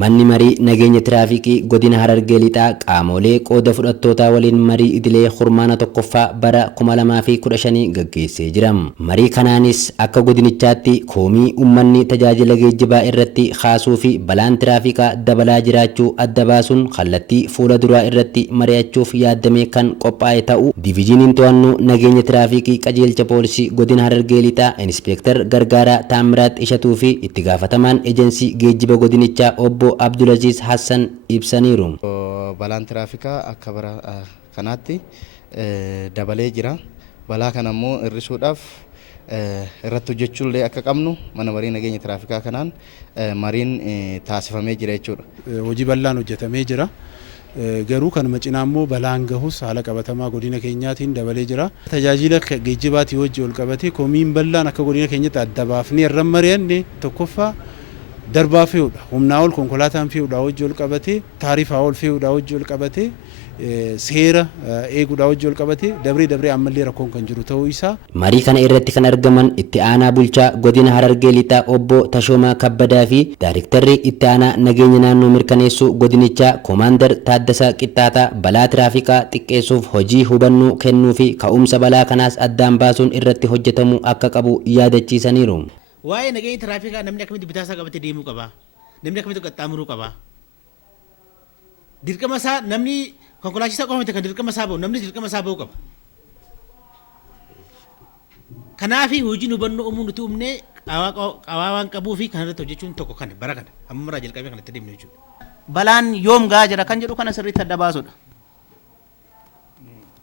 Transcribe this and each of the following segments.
Manni marii nageenya tiraafikii godina Harargee lixaa qaamolee qooda fudhattootaa waliin marii idilee kurmaana tokkoffaa bara 2015 gaggeessee jira. Marii kanaanis akka godinichaatti koomii uummanni tajaajila geejjibaa irratti kaasuu fi balaan tiraafikaa dabalaa jiraachuu adda baasuun kallattii fuula duraa irratti mari'achuuf yaadamee kan qophaa'e ta'u diviiziniin to'annoo nageenya tiraafikii qajeelcha poolisii godina Harargee lixaa Inspektar Gargaaraa Taamiraat Ishatuu fi itti gaafatamaan ejensii geejjiba godinichaa obbo Abdulaziz Hassan ibsaniiru. Balaan tiraafikaa akka bara kanaatti dabalee jira. Balaa kana immoo hir'isuudhaaf irratti hojjechuullee akka qabnu mana marii nageenya tiraafikaa kanaan mariin taasifamee jira jechuudha. Hojii bal'aan hojjetamee jira. Garuu kanuma cinaa immoo balaan gahus haala qabatamaa godina keenyaatiin dabalee jira. Tajaajila geejjibaatii wajjin ol qabatee komiin bal'aan akka godina keenyatti adda baafnee irra mari'anne tokkoffaa darbaa fe'uudha. Humnaa ol konkolaataan fe'uudha wajjin ol qabatee taarifaa ol fe'uudha wajjin ol qabatee seera eeguudha wajjin ol qabatee dabree ammallee rakkoon kan jiru ta'uu isaa. Marii kana irratti kan argaman itti aanaa bulchaa godina Harargee lixaa obbo Tashoomaa Kabbadaa fi Daayiriktarri itti aanaa nageenya naannoo mirkaneessuu godinichaa Koomaandar Taaddasaa Qixxaataa balaa tiraafikaa xiqqeessuuf hojii hubannoo kennuu fi ka'umsa balaa kanaas addaan baasuun irratti hojjetamuu akka qabu yaadachiisaniiru. Waa'ee nageenya tiraafikaa namni akkamitti bitaasaa qabatee deemuu qaba? Namni akkamitti qaxxaamuruu qaba? Dirqama isaa namni konkolaachisaa qofa miti kan dirqama isaa bahu namni dirqama isaa bahu qaba. Kanaaf hojiin hubannoo uumuu nuti uumnee qawaa waan qabuu fi kanarratti hojjechuun tokko kana bara kana amma maraa jalqabee kanatti deemnu jechuudha. Balaan yoom gahaa jira kan jedhu kana sirriitti adda baasudha.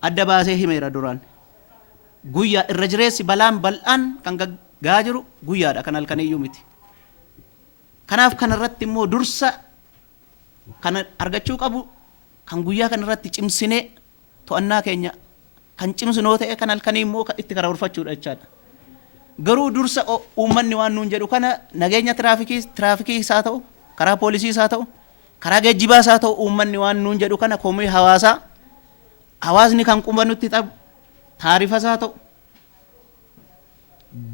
Adda baasee himeera duraan. Guyyaa irra jireessi balaan bal'aan kan gahaa jiru guyyaadha kan halkaniyyuu miti. Kanaaf kanarratti immoo dursa kan argachuu qabu kan guyyaa kanarratti cimsinee to'annaa keenya kan cimsinoo ta'e kan halkanii immoo itti karoorfachuudha jechaadha. Garuu dursa uummanni waan nuun jedhu kana nageenya tiraafikii isaa ta'u karaa poolisii isaa ta'u karaa geejjibaa isaa ta'u uummanni waan nuun jedhu kana komii hawaasni kan qubannutti qabu taarifa isaa ta'u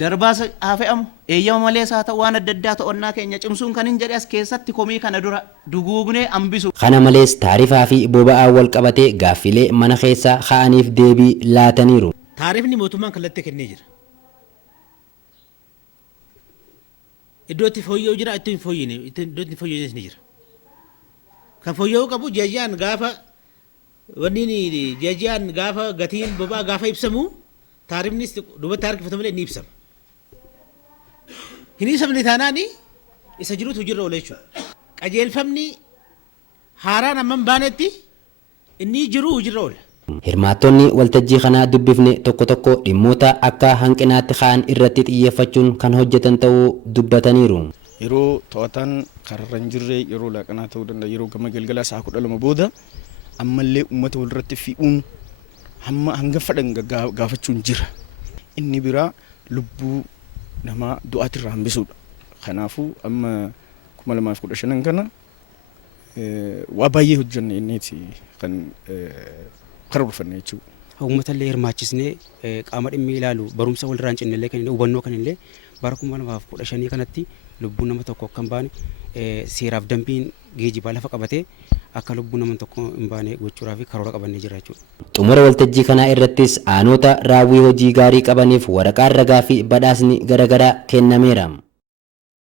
darbaas haa fe'amu eeyyama malees haa ta'u waan adda addaa to'annaa keenya cimsuun kan hin jedhe as keessatti komii kana dura duguugnee hambisu. Kana malees taarifaa fi boba'aa wal qabatee gaaffilee mana keessaa ka'aniif deebii laataniiru. Taarifni mootummaan kallattii kennee jira. Iddoo itti fooyya'u jira iddoo itti fooyya'u ni jira. Kan fooyya'uu qabu jajjaan gaafa jajjaan gaafa gatiin boba'aa gaafa ibsamu taarifnis duubatti harkifatu malee ni ibsama. Hin ibsamne taanaan isa jirutu hojirra oola jechuudha. Qajeelfamni haaraan amma hin baanetti inni jiru hojirra oola. Hirmaattonni waltajjii kanaa dubbifne tokko tokko dhimmoota akka hanqinaatti ka'an irratti xiyyeeffachuun kan hojjetan ta'uu dubbataniiru. Yeroo to'atan kararra hin jirre yeroo laaqanaa ta'uu danda'a yeroo gama galgalaa sa'a 12 booda ammallee uummata walirratti fi'uun hanga fadhan gaafachuun jira. Inni biraa lubbuu namaa du'aatirraa hambisuudha. Kanaafuu amma 2015 kana waa baay'ee hojjenne inniiti kan karoorfanne jechuudha. Uummata illee hirmaachisnee qaama dhimmi ilaalu barumsa walirraa hin cinne illee kan hubannoo kan illee bara 2015 kanatti lubbuun nama tokko akka hin baane seeraaf dambiin geejjibaa lafa qabatee akka lubbuun nama tokko hin baane gochuudhaaf karoora qabannee jira jechuudha. Xumura waltajjii kanaa irrattis aanota raawwii hojii gaarii qabaniif waraqaan ragaa fi badhaasni garaagaraa kennameera.